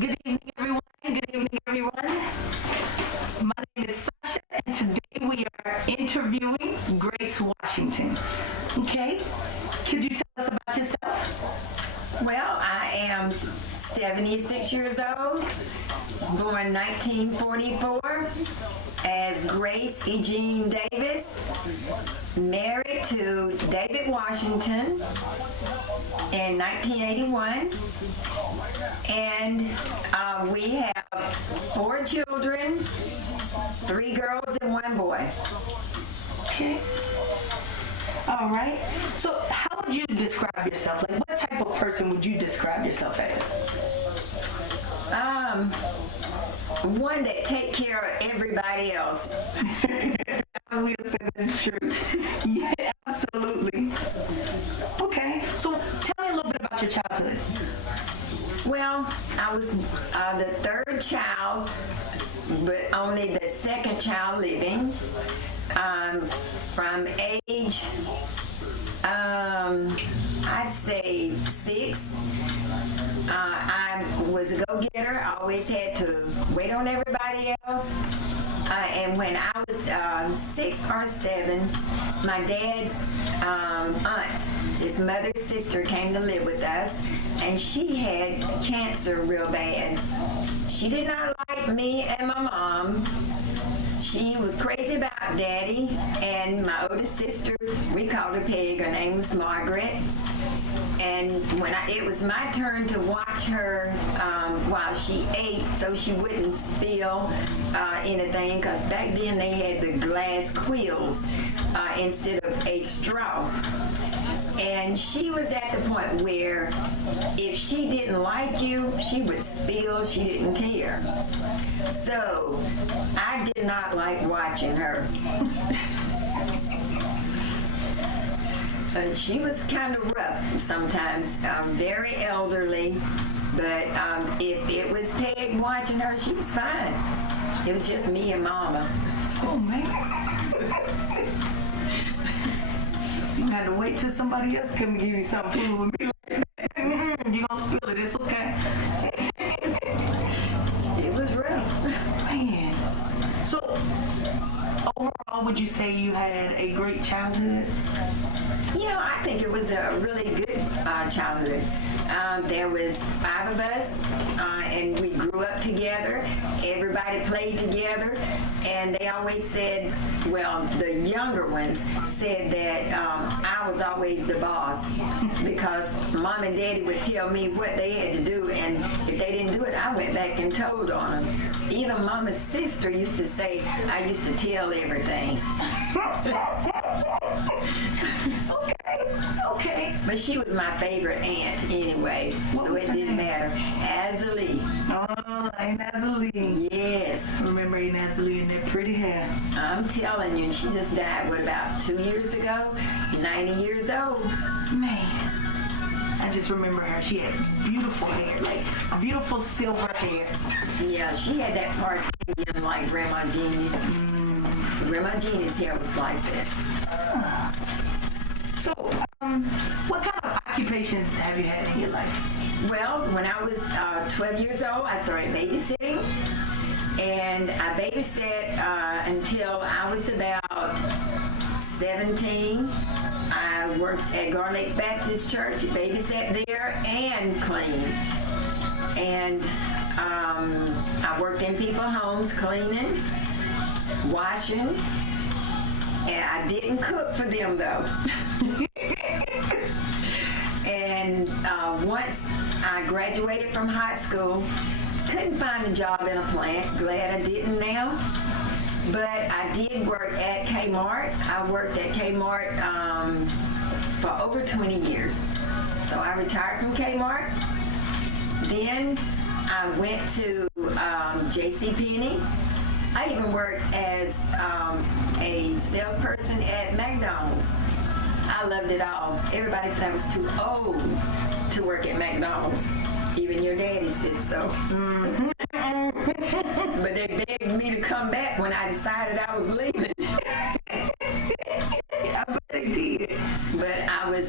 Good evening, everyone. Good evening, everyone. My name is Sasha, and today we are interviewing Grace Washington. Okay, could you tell us about yourself? Well, I am 76 years old, born 1944, as Grace Eugene Davis, married to David Washington in 1981, and we have 4 children, 3 girls and 1 boy. Okay. All right. So how would you describe yourself? Like, what type of person would you describe yourself as? One that take care of everybody else. I will say that's true. Yeah, absolutely. Okay. So tell me a little bit about your childhood. Well, I was the 3rd child, but only the 2nd child living. From age, I'd say 6, I was a go-getter. I always had to wait on everybody else. And when I was 6 or 7, my dad's aunt, his mother's sister, came to live with us, and she had cancer real bad. She did not like me and my mom. She was crazy about Daddy, and my oldest sister, we called her Peg, her name was Margaret. And when it was my turn to watch her while she ate, so she wouldn't spill anything, because back then they had the glass quills instead of a straw. And she was at the point where if she didn't like you, she would spill, she didn't care. So I did not like watching her. She was kind of rough sometimes, very elderly, but if it was Peg watching her, she was fine. It was just me and Mama. Oh, man. You had to wait till somebody else come and give you some food and be like, you gonna spill it, it's okay. It was rough. Man. So, overall, would you say you had a great childhood? You know, I think it was a really good childhood. There was 5 of us, and we grew up together. Everybody played together, and they always said, well, the younger ones said that I was always the boss, because Mom and Daddy would tell me what they had to do, and if they didn't do it, I went back and told on them. Even Mama's sister used to say I used to tell everything. Okay. But she was my favorite aunt anyway, so it didn't matter. Azalee. Oh, Aunt Azalee. Yes. Remember Aunt Azalee and that pretty hair. I'm telling you, and she just died, what, about 2 years ago? 90 years old. Man. I just remember her. She had beautiful hair, like beautiful silver hair. Yeah, she had that part like Grandma Jeannie. Grandma Jeannie's hair was like that. So, what kind of occupations have you had in your life? Well, when I was 12 years old, I started babysitting. And I babysat until I was about 17. I worked at Garland Lakes Baptist Church, babysat there and cleaned. And I worked in people's homes cleaning, washing. And I didn't cook for them, though. And once I graduated from high school, couldn't find a job in a plant. Glad I didn't now. But I did work at Kmart. I worked at Kmart for over 20 years. So I retired from Kmart. Then I went to JCPenney. I even worked as a salesperson at McDonald's. I loved it all. Everybody said I was too old to work at McDonald's. Even your daddy said so. But they begged me to come back when I decided I was leaving. I bet they did. But I was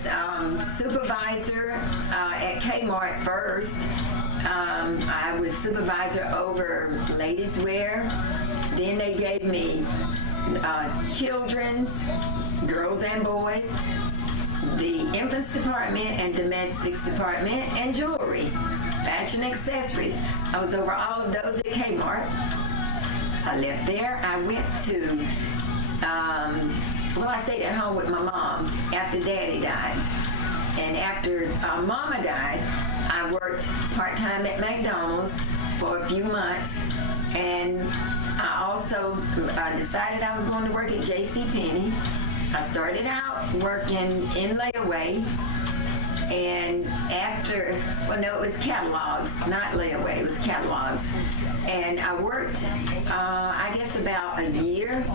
supervisor at Kmart first. I was supervisor over ladies' wear. Then they gave me children's, girls and boys, the infants department and domestics department, and jewelry, fashion accessories. I was over all of those at Kmart. I left there. I went to, I stayed at home with my mom after Daddy died. And after Mama died, I worked part-time at McDonald's for a few months. And I also decided I was going to work at JCPenney. I started out working in layaway. And after, it was catalogs, not layaway, it was catalogs. And I worked, I guess about a year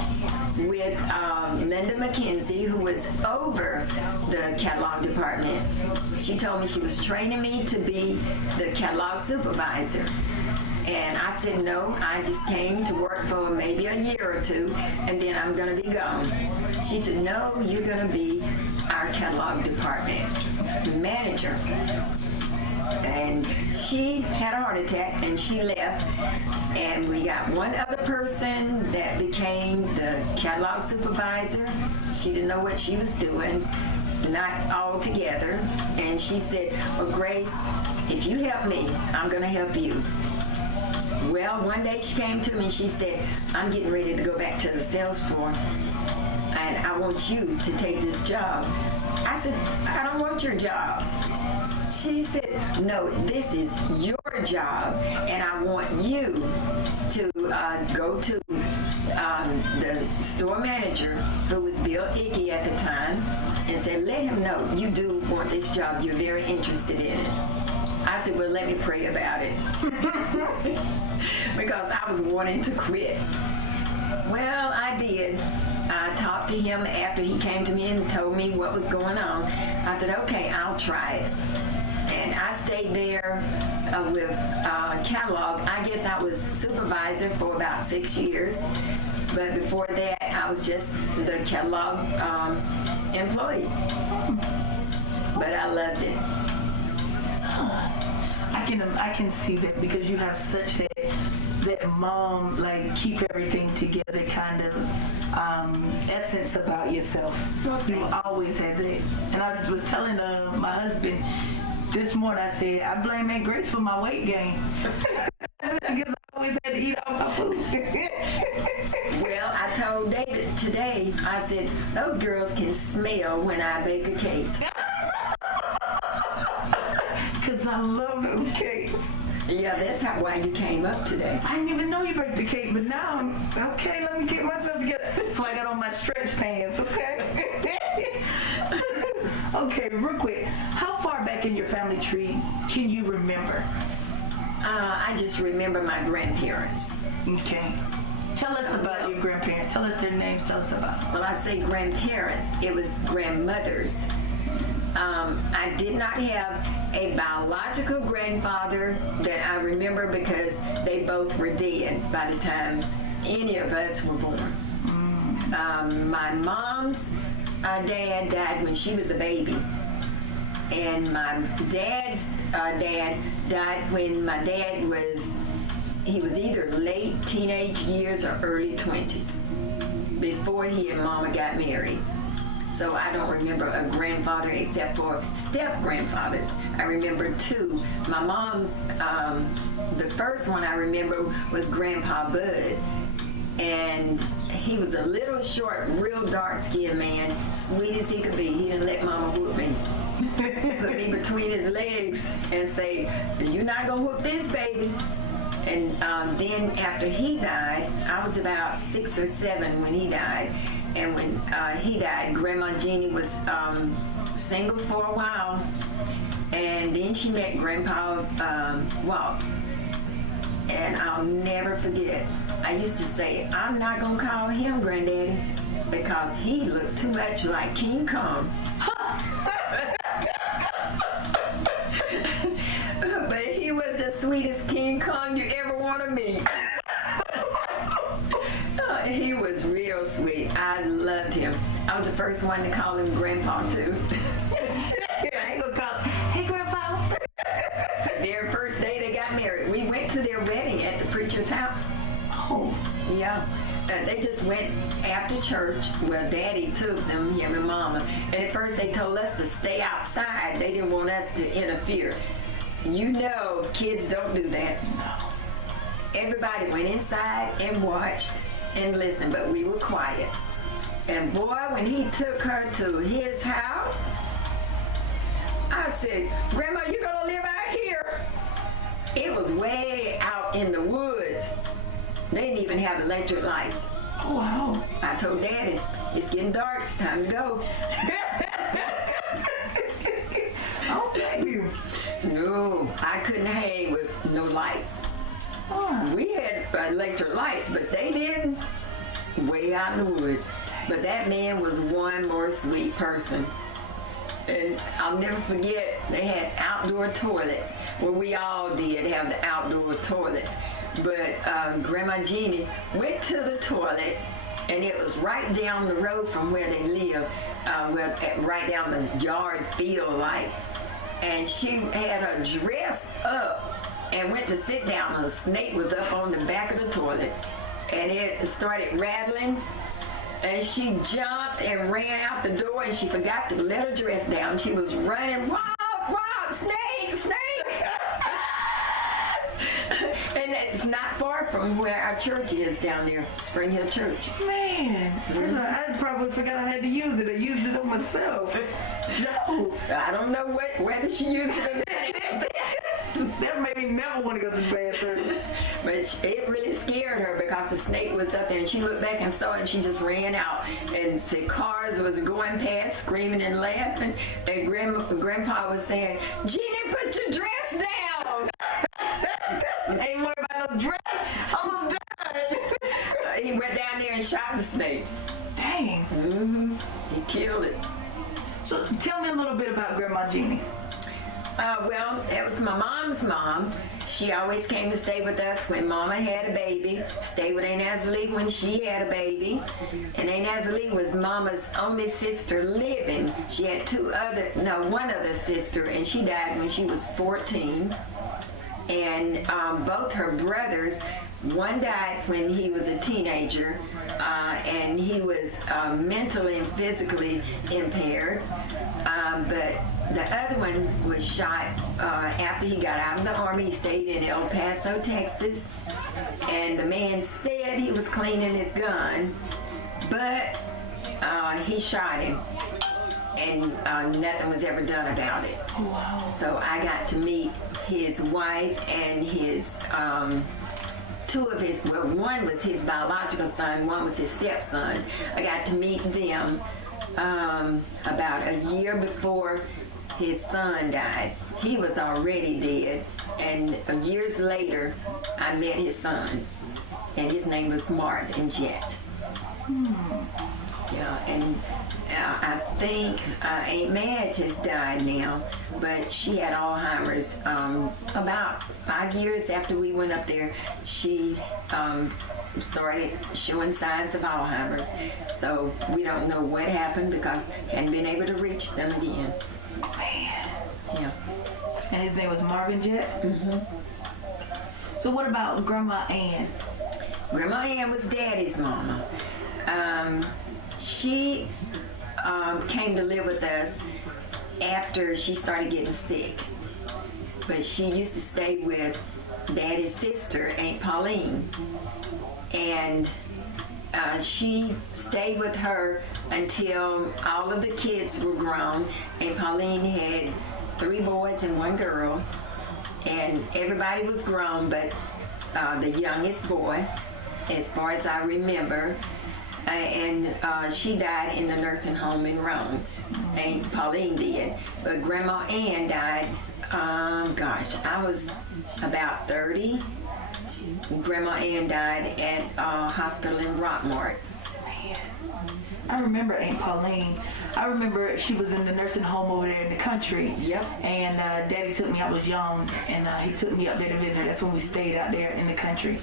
with Linda McKenzie, who was over the catalog department. She told me she was training me to be the catalog supervisor. And I said, no, I just came to work for maybe a year or two, and then I'm going to be gone. She said, no, you're going to be our catalog department manager. And she had a heart attack, and she left. And we got one other person that became the catalog supervisor. She didn't know what she was doing, not all together. And she said, well, Grace, if you help me, I'm going to help you. Well, one day she came to me and she said, I'm getting ready to go back to the sales floor, and I want you to take this job. I said, I don't want your job. She said, no, this is your job, and I want you to go to the store manager, who was Bill Ickey at the time, and say, let him know you do want this job. You're very interested in it. I said, well, let me pray about it. Because I was wanting to quit. Well, I did. I talked to him after he came to me and told me what was going on. I said, okay, I'll try it. And I stayed there with catalog. I guess I was supervisor for about 6 years. But before that, I was just the catalog employee. But I loved it. I can see that, because you have such that mom, like, keep everything together kind of essence about yourself. You've always had that. And I was telling my husband this morning, I said, I blame Aunt Grace for my weight gain. Because I always had to eat all my food. Well, I told David today, I said, those girls can smell when I bake a cake. Because I love those cakes. Yeah, that's why you came up today. I didn't even know you baked the cake, but now I'm, okay, let me get myself together. So I got on my stretch pants, okay? Okay, real quick, how far back in your family tree can you remember? I just remember my grandparents. Okay. Tell us about your grandparents. Tell us their names. Tell us about them. When I say grandparents, it was grandmothers. I did not have a biological grandfather that I remember, because they both were dead by the time any of us were born. My mom's dad died when she was a baby. And my dad's dad died when my dad was either late teenage years or early 20s, before he and Mama got married. So I don't remember a grandfather except for step-grandfathers. I remember two. My mom's, the first one I remember was Grandpa Bud. And he was a little short, real dark-skinned man, sweet as he could be. He didn't let Mama whoop me. Put me between his legs and say, you're not going to whoop this baby. And then after he died, I was about 6 or 7 when he died. And when he died, Grandma Jeannie was single for a while. And then she met Grandpa Walt. And I'll never forget, I used to say, I'm not going to call him Granddaddy, because he looked too much like King Kong. But he was the sweetest King Kong you ever want to meet. He was real sweet. I loved him. I was the first one to call him Grandpa, too. I ain't gonna call, hey, Grandpa. Their first day they got married, we went to their wedding at the preacher's house. Oh, Yeah. They just went after church. Well, Daddy took them, him and Mama. And at first they told us to stay outside. They didn't want us to interfere. You know, kids don't do that. no. Everybody went inside and watched and listened, but we were quiet. And boy, when he took her to his house, I said, Grandma, you gonna live out here? It was way out in the woods. They didn't even have electric lights. Oh, wow. I told Daddy, it's getting dark, it's time to go. Oh, thank you. No, I couldn't hang with no lights. Oh, We had electric lights, but they didn't. Way out in the woods. But that man was one more sweet person. And I'll never forget, they had outdoor toilets. Well, we all did have the outdoor toilets. But Grandma Jeannie went to the toilet, and it was right down the road from where they lived, right down the yard field like. And she had her dress up and went to sit down. And a snake was up on the back of the toilet, and it started rattling. And she jumped and ran out the door, and she forgot to let her dress down. She was running, wow, snake, snake. And it's not far from where our church is down there, Spring Hill Church. man. I probably forgot I had to use it. I used it on myself. No. I don't know whether she used it or not. That made me never want to go to the bathroom. But it really scared her because the snake was up there, and she looked back and saw it, and she just ran out. And said cars was going past, screaming and laughing. And Grandpa was saying, Jeannie, put your dress down. Ain't worried about no dress. Almost done. He went down there and shot the snake. Dang. He killed it. So tell me a little bit about Grandma Jeannie. Well, it was my mom's mom. She always came to stay with us when Mama had a baby, stayed with Aunt Azalee when she had a baby. And Aunt Azalee was Mama's only sister living. She had one other sister, and she died when she was 14. And both her brothers, one died when he was a teenager, and he was mentally and physically impaired. But the other one was shot after he got out of the Army. He stayed in El Paso, Texas. And the man said he was cleaning his gun, but he shot him. And nothing was ever done about it. Wow. So I got to meet his wife and his one was his biological son, one was his stepson. I got to meet them about a year before his son died. He was already dead, and years later I met his son, and his name was Marvin Jet. Yeah, and I think Aunt Madge has died now, but she had Alzheimer's. About 5 years after we went up there, she started showing signs of Alzheimer's. So we don't know what happened because hadn't been able to reach them again. Man. Yeah. And his name was Marvin Jet? Mm-hmm. So what about Grandma Ann? Grandma Ann was Daddy's mama. She came to live with us after she started getting sick. But she used to stay with Daddy's sister, Aunt Pauline. And she stayed with her until all of the kids were grown. Aunt Pauline had 3 boys and 1 girl. And everybody was grown, but the youngest boy, as far as I remember, and she died in the nursing home in Rome. Aunt Pauline did. But Grandma Ann died, I was about 30. Grandma Ann died at a hospital in Rockmart. Man. I remember Aunt Pauline. I remember she was in the nursing home over there in the country. Yep. And Daddy took me, I was young, and he took me up there to visit her. That's when we stayed out there in the country.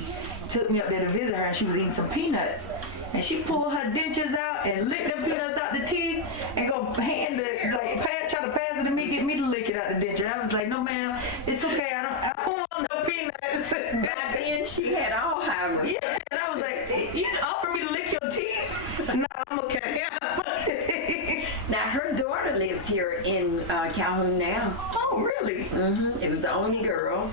took me up there to visit her, and she was eating some peanuts. And she pulled her dentures out and licked the peanuts out the teeth and go hand it, like try to pass it to me, get me to lick it out the denture. I was like, no ma'am, it's okay, I don't want no peanuts. Back then she had Alzheimer's. Yeah, and I was like, you offer me to lick your teeth? No, I'm okay. I'm okay. Now her daughter lives here in Calhoun now. Oh, really? It was the only girl.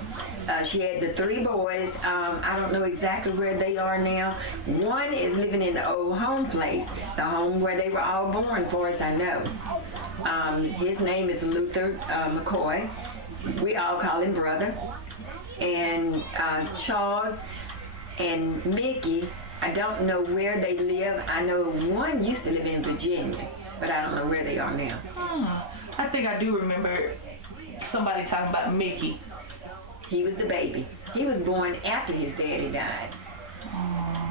She had the 3 boys. I don't know exactly where they are now. One is living in the old home place, the home where they were all born, for as I know. His name is Luther McCoy. We all call him brother. And Charles and Mickey, I don't know where they live. I know one used to live in Virginia, but I don't know where they are now. I think I do remember somebody talking about Mickey. He was the baby. He was born after his daddy died.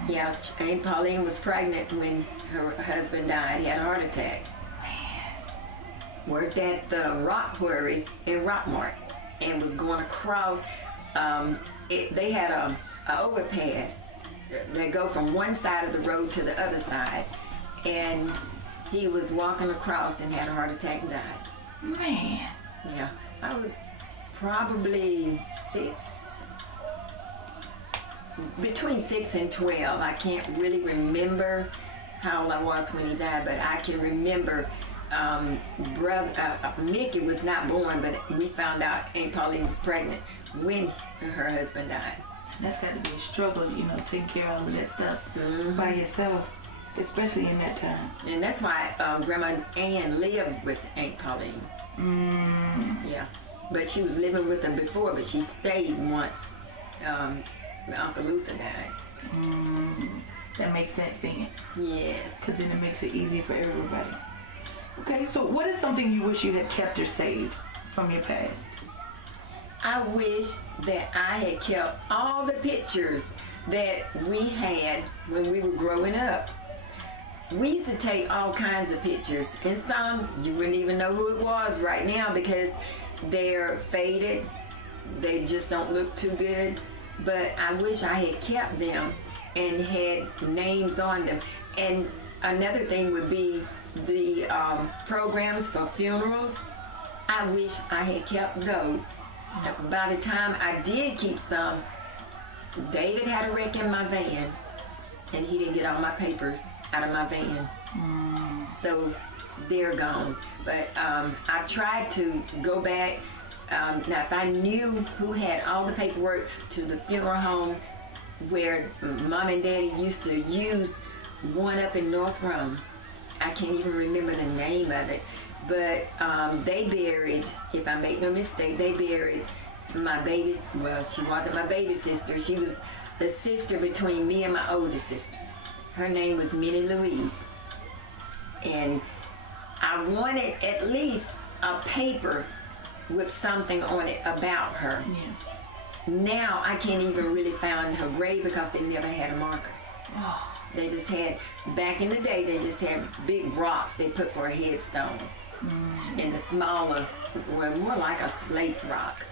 Yeah, Aunt Pauline was pregnant when her husband died. He had a heart attack. Worked at the Rock Quarry in Rockmart and was going across. They had a overpass that go from one side of the road to the other side, and he was walking across and had a heart attack and died. Man. Yeah, I was probably 6, between 6 and 12. I can't really remember how old I was when he died, but I can remember Mickey was not born, but we found out Aunt Pauline was pregnant when her husband died. That's got to be a struggle, taking care of all of that stuff by yourself, especially in that time. And that's why Grandma Ann lived with Aunt Pauline. Yeah, but she was living with her before, but she stayed once Uncle Luther died. That makes sense then. Yes. Because then it makes it easier for everybody. Okay, so what is something you wish you had kept or saved from your past? I wish that I had kept all the pictures that we had when we were growing up. We used to take all kinds of pictures, and some you wouldn't even know who it was right now because they're faded. They just don't look too good. But I wish I had kept them and had names on them. And another thing would be the programs for funerals. I wish I had kept those. By the time I did keep some, David had a wreck in my van, and he didn't get all my papers out of my van. So they're gone. But I tried to go back. Now, if I knew who had all the paperwork to the funeral home where Mom and Daddy used to use one up in North Rome, I can't even remember the name of it. But they buried, if I make no mistake, they buried my baby, well, she wasn't my baby sister. She was the sister between me and my oldest sister. Her name was Minnie Louise. And I wanted at least a paper with something on it about her. Yeah. Now I can't even really find her grave because they never had a marker. They just had, back in the day, they just had big rocks they put for a headstone. And the smaller were more like a slate rock.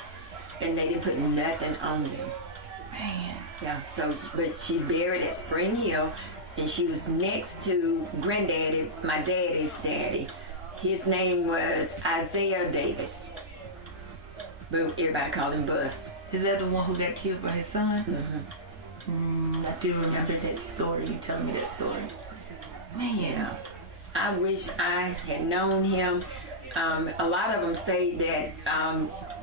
And they didn't put nothing on them. Man. Yeah, so, but she's buried at Spring Hill, and she was next to Granddaddy, my daddy's daddy. His name was Isaiah Davis. But everybody called him Bus. Is that the one who got killed by his son? I do remember that story. You telling me that story. Man. I wish I had known him. A lot of them say that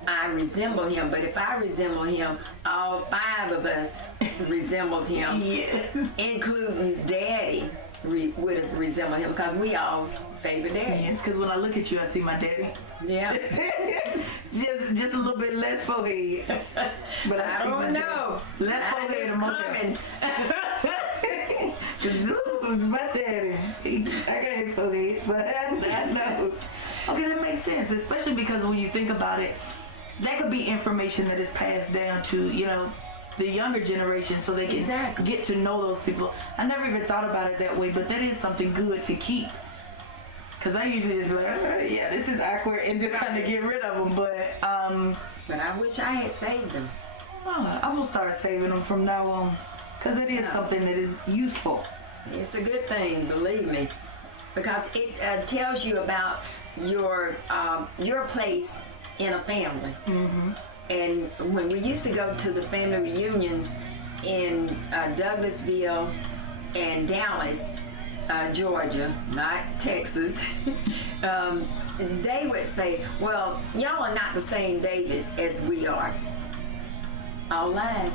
I resemble him, but if I resemble him, all 5 of us resembled him, including Daddy would have resembled him because we all favor Daddy. Yes, because when I look at you, I see my daddy. Yeah. just a little bit less forehead. But I don't know. Less forehead than my coming. My daddy, I got his forehead, so I know. Okay, that makes sense, especially because when you think about it, that could be information that is passed down to, the younger generation so they can get to know those people. I never even thought about it that way, but that is something good to keep. Because I usually just be like, yeah, this is awkward, and just kind of get rid of them, but I wish I had saved them. I will start saving them from now on. Because it is something that is useful. It's a good thing, believe me, because it tells you about your place in a family. Mm-hmm. And when we used to go to the family reunions in Douglasville and Dallas, Georgia, not Texas, they would say, well, y'all are not the same Davis as we are. All lies.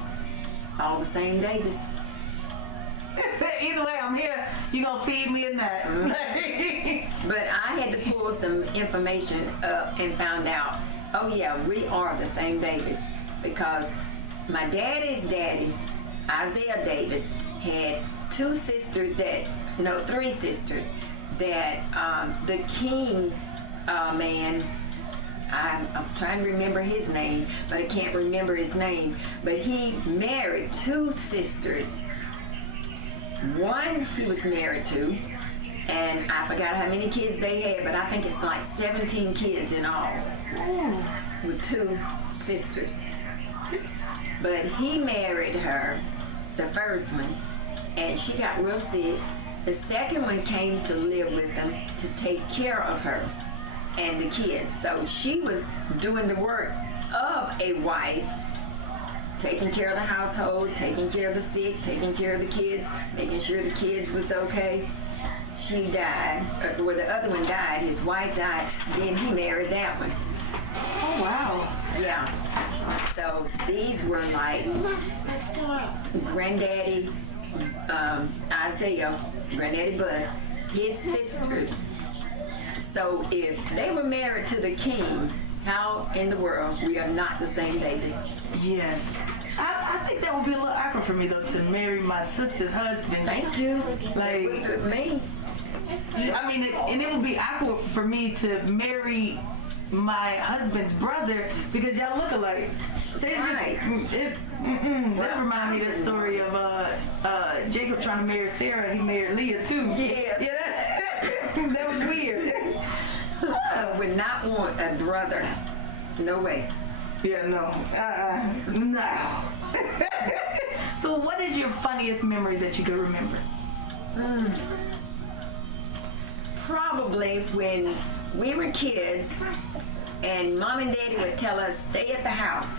All the same Davis. Either way, I'm here. You gonna feed me or not? Mm-hmm. But I had to pull some information up and found out, oh yeah, we are the same Davis, because my daddy's daddy, Isaiah Davis, had three sisters that the King man, I was trying to remember his name, but I can't remember his name, but he married two sisters. One he was married to, and I forgot how many kids they had, but I think it's like 17 kids in all, with two sisters. But he married her, the first one, and she got real sick. The second one came to live with them to take care of her and the kids. So she was doing the work of a wife, taking care of the household, taking care of the sick, taking care of the kids, making sure the kids was okay. She died, well, the other one died, his wife died, then he married that one. Oh, wow. Yeah. So these were like Granddaddy Isaiah, Granddaddy Buzz, his sisters. So if they were married to the king, how in the world we are not the same Davis? Yes. I think that would be a little awkward for me, though, to marry my sister's husband. Thank you. Like, With me. I mean, and it would be awkward for me to marry my husband's brother because y'all look alike. So it's Right. That reminds me of the story of Jacob trying to marry Sarah. He married Leah too. Yes. Yeah, that was weird. I would not want a brother. No way. Yeah, no. No. So what is your funniest memory that you can remember? Probably when we were kids and Mom and Daddy would tell us, stay at the house.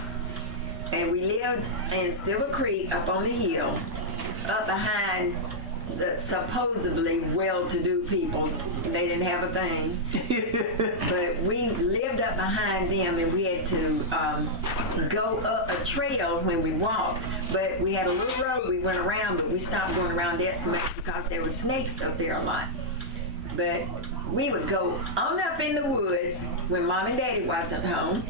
And we lived in Silver Creek up on the hill, up behind the supposedly well-to-do people. They didn't have a thing. But we lived up behind them, and we had to go up a trail when we walked. But we had a little road we went around, but we stopped going around that so much because there were snakes up there a lot. But we would go on up in the woods when Mom and Daddy wasn't home.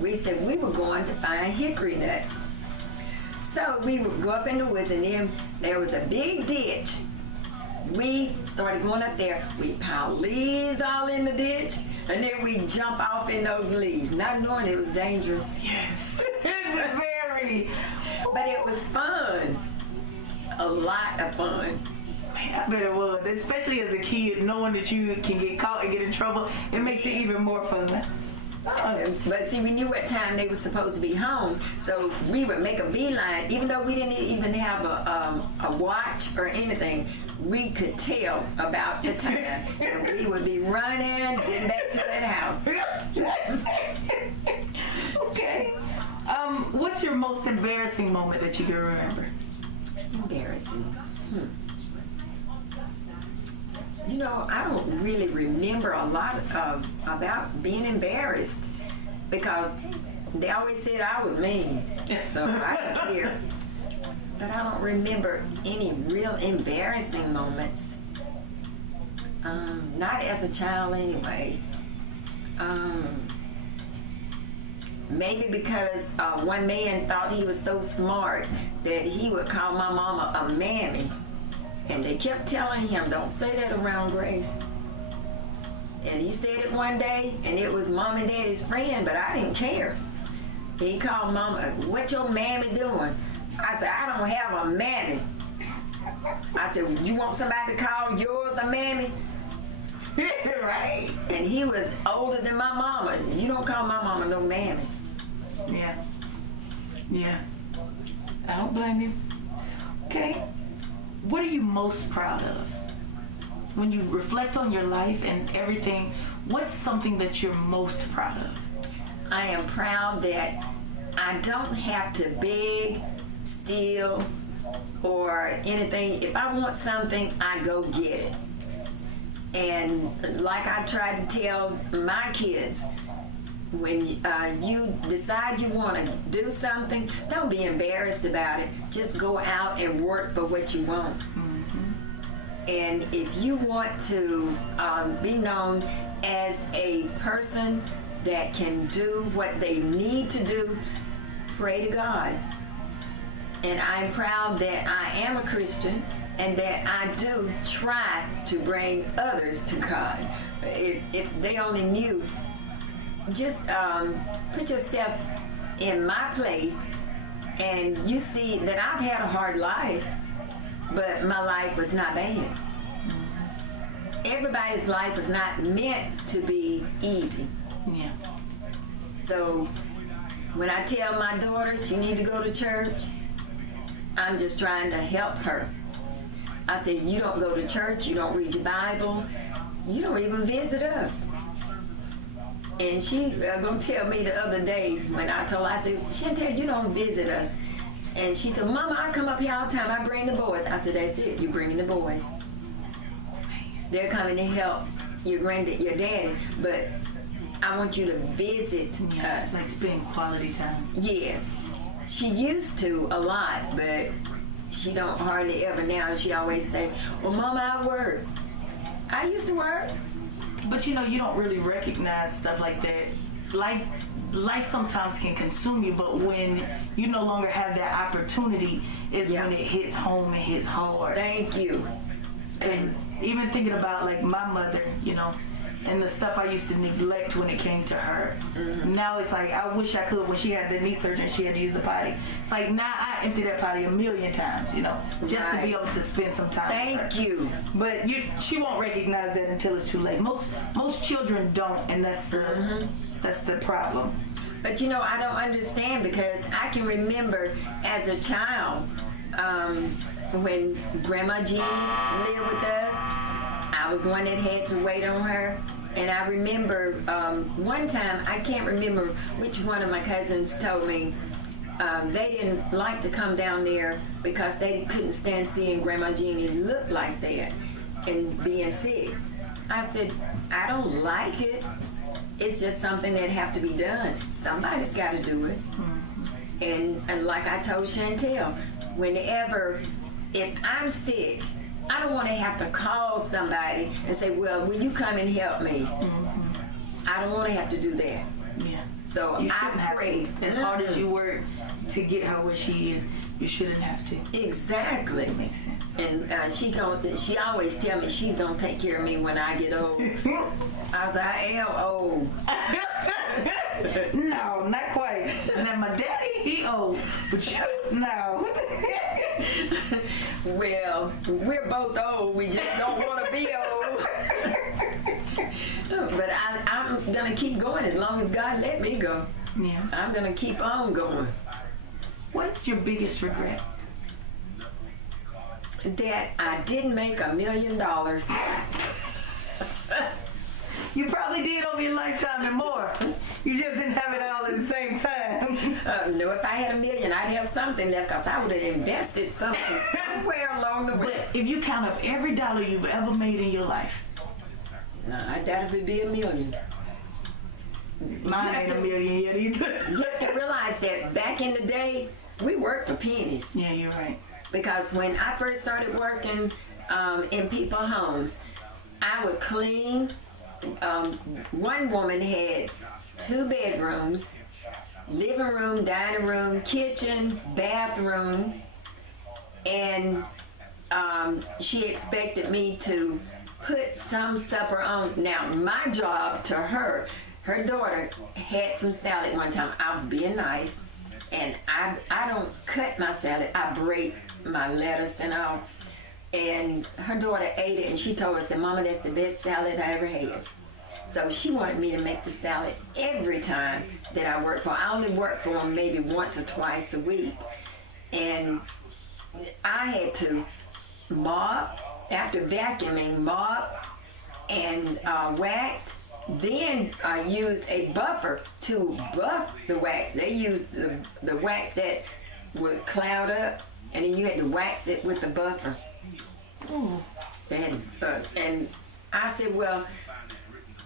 We said we were going to find hickory nuts. So we would go up in the woods, and then there was a big ditch. We started going up there. We piled leaves all in the ditch, and then we jump off in those leaves, not knowing it was dangerous. Yes. It was very. But it was fun. A lot of fun. I bet it was, especially as a kid, knowing that you can get caught and get in trouble. It makes it even more fun. But see, we knew what time they were supposed to be home, so we would make a beeline. Even though we didn't even have a watch or anything, we could tell about the time. And we would be running, getting back to that house. Okay. What's your most embarrassing moment that you can remember? Embarrassing. You know, I don't really remember a lot about being embarrassed because they always said I was mean, so I don't care. But I don't remember any real embarrassing moments. Not as a child anyway. Maybe because one man thought he was so smart that he would call my mama a mammy. And they kept telling him, don't say that around Grace. And he said it one day, and it was Mom and Daddy's friend, but I didn't care. He called Mama, what your mammy doing? I said, I don't have a mammy. I said, you want somebody to call yours a mammy? Right. And he was older than my mama. You don't call my mama no mammy. Yeah. Yeah. I don't blame you. Okay. What are you most proud of? When you reflect on your life and everything, what's something that you're most proud of? I am proud that I don't have to beg, steal, or anything. If I want something, I go get it. And like I tried to tell my kids, when you decide you want to do something, don't be embarrassed about it. Just go out and work for what you want. And if you want to be known as a person that can do what they need to do, pray to God. And I'm proud that I am a Christian and that I do try to bring others to God. If they only knew, just put yourself in my place and you see that I've had a hard life, but my life was not bad. Everybody's life was not meant to be easy. Yeah. So when I tell my daughter she need to go to church, I'm just trying to help her. I said, you don't go to church, you don't read your Bible, you don't even visit us. And she gonna tell me the other day when I told her, I said, Chantel, you don't visit us. And she said, Mama, I come up here all the time, I bring the boys. I said, that's it, you bringing the boys. They're coming to help your daddy, but I want you to visit us. Like spend quality time. Yes. She used to a lot, but she don't hardly ever now. She always say, well, Mama, I work. I used to work. But you know, you don't really recognize stuff like that. Life sometimes can consume you, but when you no longer have that opportunity is when it hits home and hits hard. Thank you. Because even thinking about like my mother, you know, and the stuff I used to neglect when it came to her. Now it's like, I wish I could. When she had the knee surgery and she had to use the potty, it's like now I empty that potty 1,000,000 times, you know, just to be able to spend some time with her. Thank you. But she won't recognize that until it's too late. Most children don't, and that's the problem. But you know, I don't understand because I can remember as a child when Grandma Jeannie lived with us, I was the one that had to wait on her. And I remember one time, I can't remember which one of my cousins told me they didn't like to come down there because they couldn't stand seeing Grandma Jeannie look like that and being sick. I said, I don't like it. It's just something that have to be done. Somebody's got to do it. And like I told Chantel, whenever, if I'm sick, I don't want to have to call somebody and say, well, will you come and help me? I don't want to have to do that. Yeah. So You I shouldn't have pray. to. As hard as you work to get her where she is, you shouldn't have to. Exactly. That makes sense. And she always tell me she's gonna take care of me when I get old. I was like, I am old. No, not quite. Now my daddy, he old, but you, no. Well, we're both old. We just don't want to be old. But I'm gonna keep going as long as God let me go. Yeah. I'm gonna keep on going. What's your biggest regret? That I didn't make $1 million. You probably did over your lifetime and more. You just didn't have it all at the same time. No, if I had $1 million, I'd have something left because I would have invested something somewhere along the way. But if you count up every dollar you've ever made in your life, I doubt it would be $1 million. mine ain't $1 million yet either. You have to realize that back in the day, we worked for pennies. Yeah, you're right. Because when I first started working in people's homes, I would clean. One woman had 2 bedrooms, living room, dining room, kitchen, bathroom, and she expected me to put some supper on. Now, my job to her daughter had some salad one time. I was being nice, and I don't cut my salad. I break my lettuce and all. And her daughter ate it, and she told her, said, Mama, that's the best salad I ever had. So she wanted me to make the salad every time that I worked for. I only worked for them maybe once or twice a week. And I I had to mop, after vacuuming, mop and wax, then use a buffer to buff the wax. They used the wax that would cloud up, and then you had to wax it with the buffer. And I said, well,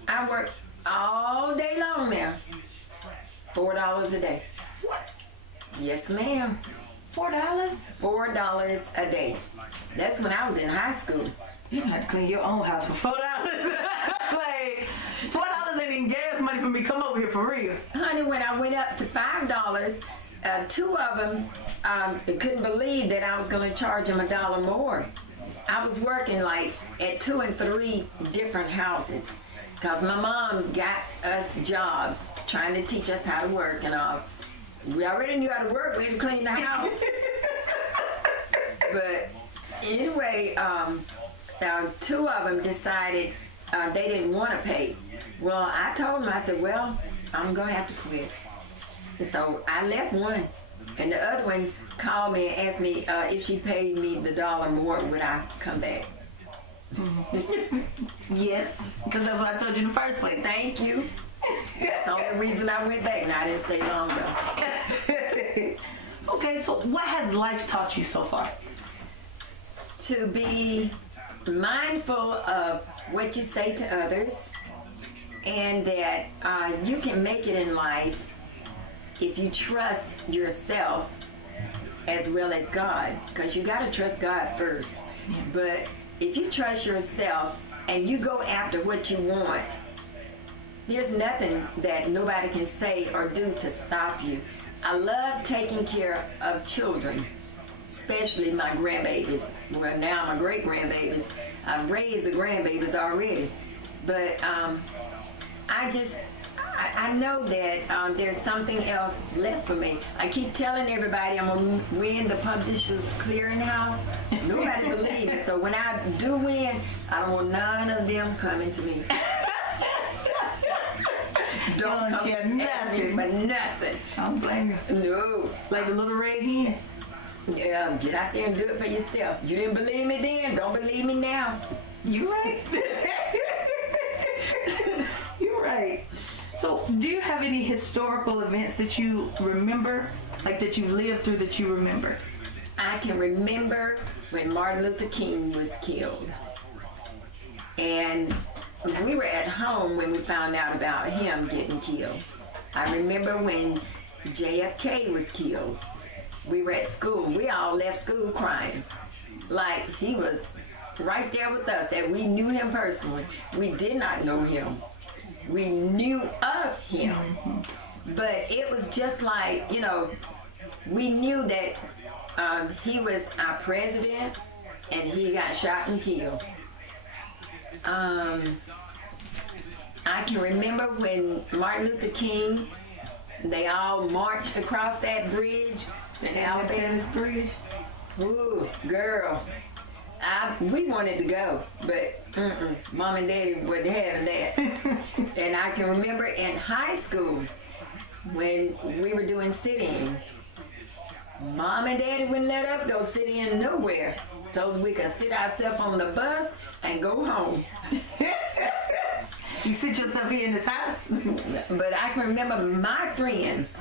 I work all day long now. $4 a day. What? Yes, ma'am. $4? $4 a day. That's when I was in high school. You had to clean your own house for $4. Like, $4 ain't even gas money for me to come over here for real. Honey, when I went up to $5, two of them couldn't believe that I was going to charge them $1 more. I was working like at 2 and 3 different houses because my mom got us jobs trying to teach us how to work and all. We already knew how to work. We had to clean the house. But anyway, two of them decided they didn't want to pay. Well, I told them, I said, well, I'm going to have to quit. And so I left one. And the other one called me and asked me if she paid me the $1 more, would I come back? Yes, because that's what I told you in the first place. Thank you. That's the only reason I went back. Now I didn't stay long though. Okay, so what has life taught you so far? To be mindful of what you say to others, and that you can make it in life if you trust yourself as well as God, because you got to trust God first. But if you trust yourself and you go after what you want, there's nothing that nobody can say or do to stop you. I love taking care of children, especially my grandbabies. Well, now my great-grandbabies. I've raised the grandbabies already. But I know that there's something else left for me. I keep telling everybody I'm going to win the Publishers Clearinghouse. Nobody believes it. So when I do win, I don't want none of them coming to me. Don't come share at me nothing. for nothing. I don't blame you. No. Like the little red hen. Yeah, get out there and do it for yourself. You didn't believe me then, don't believe me now. You right. You're right. So, do you have any historical events that you remember, like that you lived through that you remember? I can remember when Martin Luther King was killed. And we were at home when we found out about him getting killed. I remember when JFK was killed. We were at school. We all left school crying. Like he was right there with us, and we knew him personally. We did not know him. We knew of him. But it was just like, you know, we knew that he was our president, and he got shot and killed. I can remember when Martin Luther King, they all marched across that bridge, the Alabama Bridge. Ooh, girl. We wanted to go, but Mom and Daddy wasn't having that. And I can remember in high school when we were doing sit-ins, Mom and Daddy wouldn't let us go sit in nowhere, so we could sit ourselves on the bus and go home. You sit yourself here in this house? But I can remember my friends,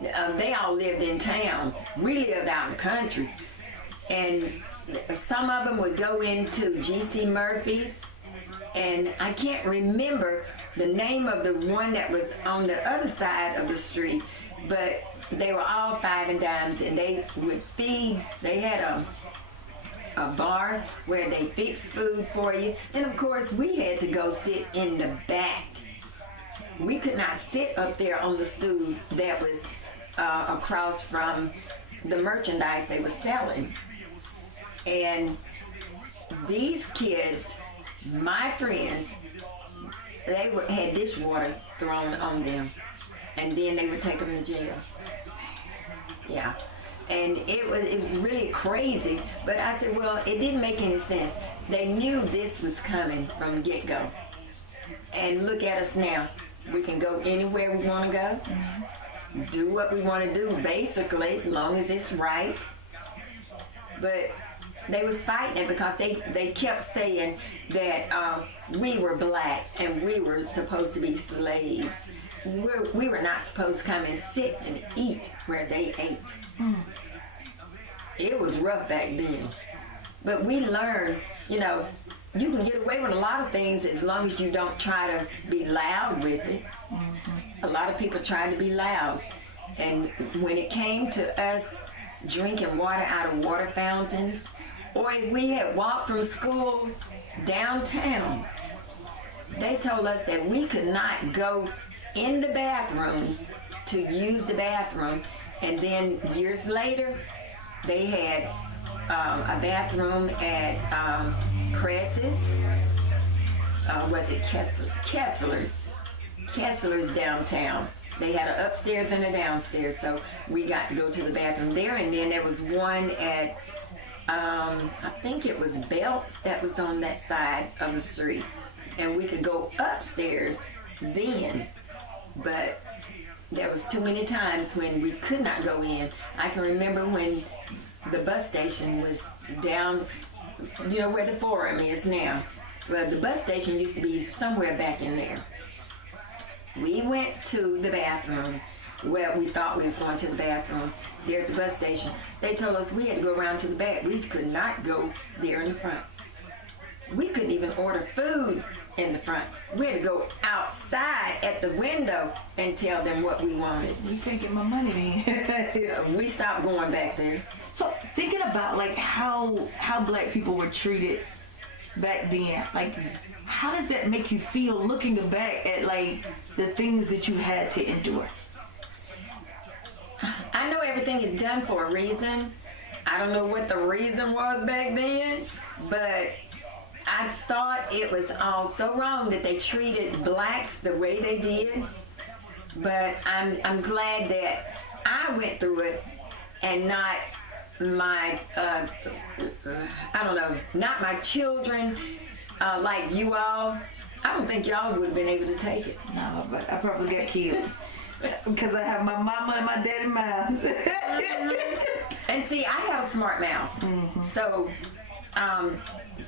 they all lived in town. We lived out in the country. And some of them would go into G.C. Murphy's, and I can't remember the name of the one that was on the other side of the street, but they were all 5 and dimes, and they would feed. They had a bar where they fixed food for you, and of course we had to go sit in the back. We could not sit up there on the stools that was across from the merchandise they were selling. And these kids, my friends, they had dishwater thrown on them, and then they would take them to jail. Yeah, and it was really crazy. But I said, well, it didn't make any sense. They knew this was coming from the get-go. And look at us now. We can go anywhere we want to go, do what we want to do, basically, as long as it's right. but they was fighting it because they kept saying that we were black and we were supposed to be slaves. We were not supposed to come and sit and eat where they ate. It was rough back then. But we learned, you know, you can get away with a lot of things as long as you don't try to be loud with it. A lot of people tried to be loud. And when it came to us drinking water out of water fountains, or if we had walked from school downtown, they told us that we could not go in the bathrooms to use the bathroom. And then years later, they had a bathroom at Cress's, was it Kessler's downtown. They had an upstairs and a downstairs, so we got to go to the bathroom there. And then there was one at, I think it was Belts, that was on that side of the street. And we could go upstairs then, but there was too many times when we could not go in. I can remember when the bus station was down, you know where the Forum is now. Well, the bus station used to be somewhere back in there. We went to the bathroom. Well, we thought we was going to the bathroom there at the bus station. They told us we had to go around to the back. We could not go there in the front. We couldn't even order food in the front. We had to go outside at the window and tell them what we wanted. You can't get my money then. We stopped going back there. So thinking about like how black people were treated back then, like how does that make you feel looking back at like the things that you had to endure? I know everything is done for a reason. I don't know what the reason was back then, but I thought it was all so wrong that they treated blacks the way they did. But I'm glad that I went through it and not my, I don't know, not my children like you all. I don't think y'all would have been able to take it. No, but I probably got killed. Because I have my mama and my daddy mouth. And see, I have a smart mouth. So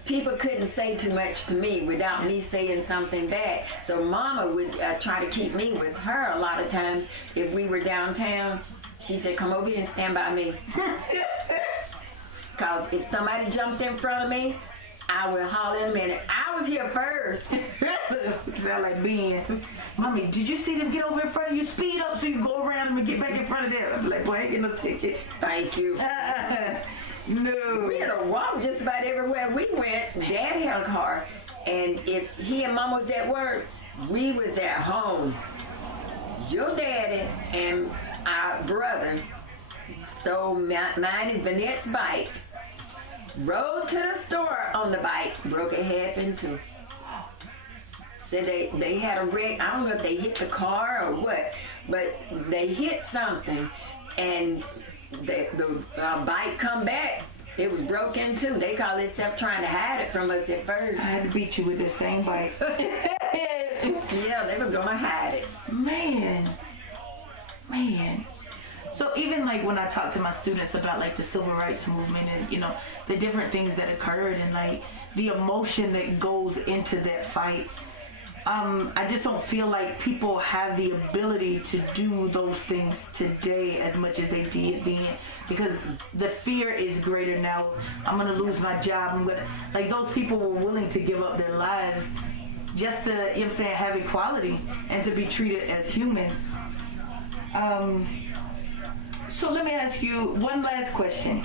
people couldn't say too much to me without me saying something back. So mama would try to keep me with her a lot of times. If we were downtown, she said, come over here and stand by me. Because if somebody jumped in front of me, I would holler in a minute. I was here first. Sound like Ben. Mommy, did you see them get over in front of you? Speed up so you can go around them and get back in front of them. I'm like, boy, I ain't getting no ticket. Thank you. No. We had to walk just about everywhere we went. Dad had a car. And if he and Mama was at work, we was at home. Your daddy and our brother stole mine and Vanette's bike, rode to the store on the bike, broke it half in two. Said they had a wreck. I don't know if they hit the car or what, but they hit something, and the bike come back. It was broken too. They call themselves trying to hide it from us at first. I had to beat you with the same bike. Yeah, they were gonna hide it. Man. So even like when I talk to my students about like the civil rights movement and you know the different things that occurred and like the emotion that goes into that fight, I just don't feel like people have the ability to do those things today as much as they did then, because the fear is greater now. I'm gonna lose my job. I'm gonna, like, those people were willing to give up their lives just to, you know what I'm saying, have equality and to be treated as humans. So let me ask you one last question.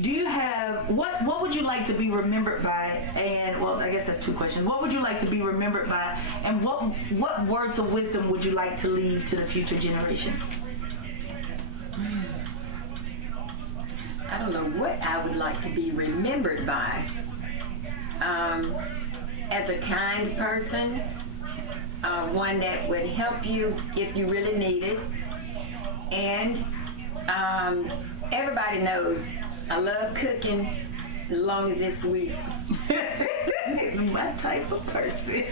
Do you have, what would you like to be remembered by? And, well, I guess that's two questions. What would you like to be remembered by? And what words of wisdom would you like to leave to the future generations? I don't know what I would like to be remembered by. As a kind person, one that would help you if you really need it. And everybody knows I love cooking as long as it's sweets. My type of person.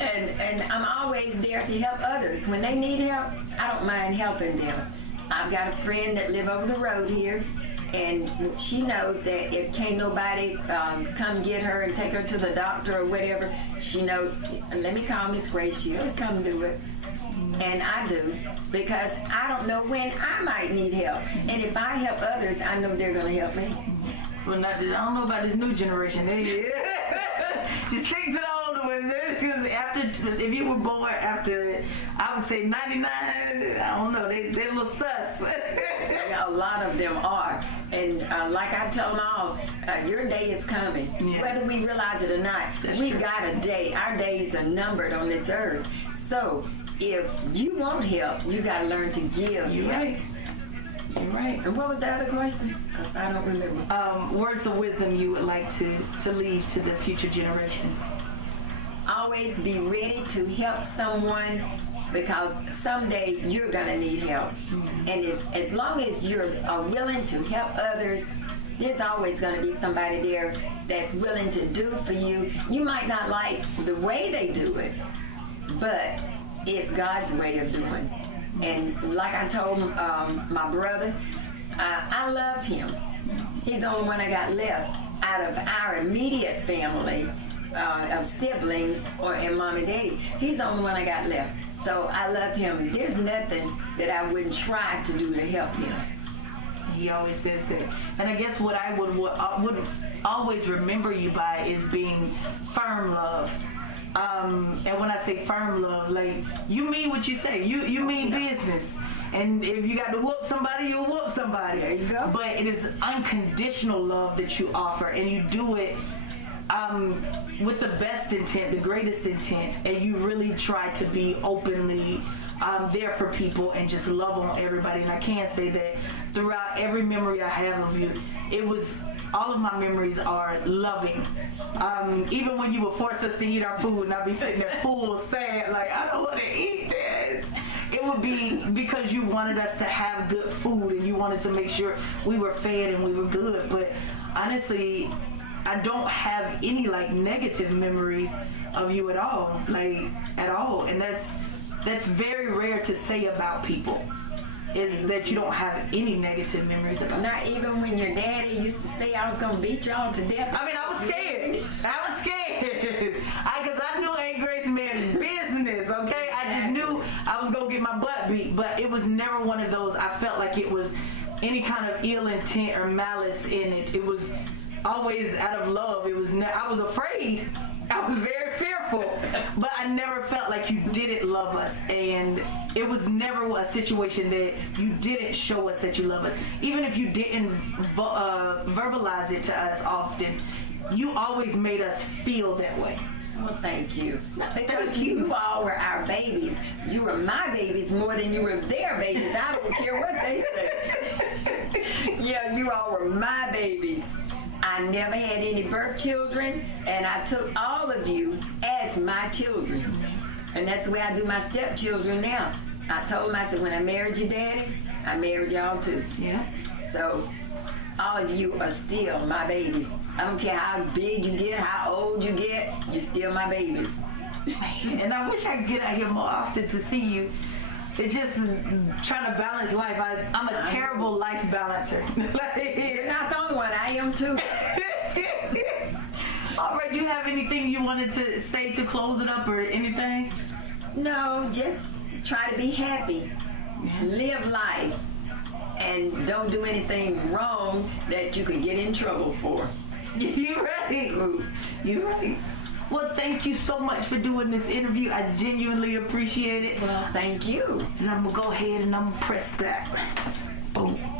and I'm always there to help others. When they need help, I don't mind helping them. I've got a friend that live over the road here, and she knows that if can't nobody come get her and take her to the doctor or whatever, she knows, let me call Miss Grace, she'll come do it. And I do, because I don't know when I might need help. And if I help others, I know they're going to help me. Well, I don't know about this new generation. Just stick to the older ones. Because if you were born after, I would say 99, I don't know, they're a little sus. A lot of them are. And like I tell them all, your day is coming. Yeah. Whether we realize it or not, we've got a day. Our days are numbered on this earth. So if you want help, you got to learn to give. You're right. You're right. And what was the other question? Because I don't remember. Words of wisdom you would like to leave to the future generations. Always be ready to help someone, because someday you're going to need help. Mm-hmm. And as long as you're willing to help others, there's always going to be somebody there that's willing to do for you. You might not like the way they do it, but it's God's way of doing. And like I told my brother, I love him. He's the only one I got left out of our immediate family of siblings and mom and daddy. He's the only one I got left. So I love him. There's nothing that I wouldn't try to do to help him. He always says that. And I guess what I would always remember you by is being firm love. And when I say firm love, like, you mean what you say. You mean business. And if you got to whoop somebody, you'll whoop somebody. There you go. But it is unconditional love that you offer, and you do it with the best intent, the greatest intent, and you really try to be openly there for people and just love on everybody. And I can say that throughout every memory I have of you, all of my memories are loving. Even when you would force us to eat our food and I'd be sitting there full sad, like, I don't want to eat this. It would be because you wanted us to have good food and you wanted to make sure we were fed and we were good. But honestly, I don't have any negative memories of you at all, and that's very rare to say about people, is that you don't have any negative memories about. Not even when your daddy used to say I was gonna beat y'all to death. I mean, I was scared. Because I knew Aunt Grace meant business. Okay, I just knew I was gonna get my butt beat, but it was never one of those. I felt like it was any kind of ill intent or malice in it. It was always out of love. It was. I was afraid. I was very fearful, but I never felt like you didn't love us, and it was never a situation that you didn't show us that you love us. Even if you didn't verbalize it to us often, you always made us feel that way. Well, thank you. Because you all were our babies. You were my babies more than you were their babies. I don't care what they say. Yeah, you all were my babies. I never had any birth children, and I took all of you as my children. And that's the way I do my stepchildren now. I told them, I said, when I married your daddy, I married y'all too. Yeah. So all of you are still my babies. I don't care how big you get, how old you get, you're still my babies. And I wish I could get out here more often to see you. It's just trying to balance life. I'm a terrible life balancer. You're not the only one. I am too. All right, do you have anything you wanted to say to close it up or anything? No, just try to be happy. Live life. And don't do anything wrong that you could get in trouble for. You're right. You're right. Well, thank you so much for doing this interview. I genuinely appreciate it. Well, thank you. And I'm going to go ahead and I'm going to press that. Boom.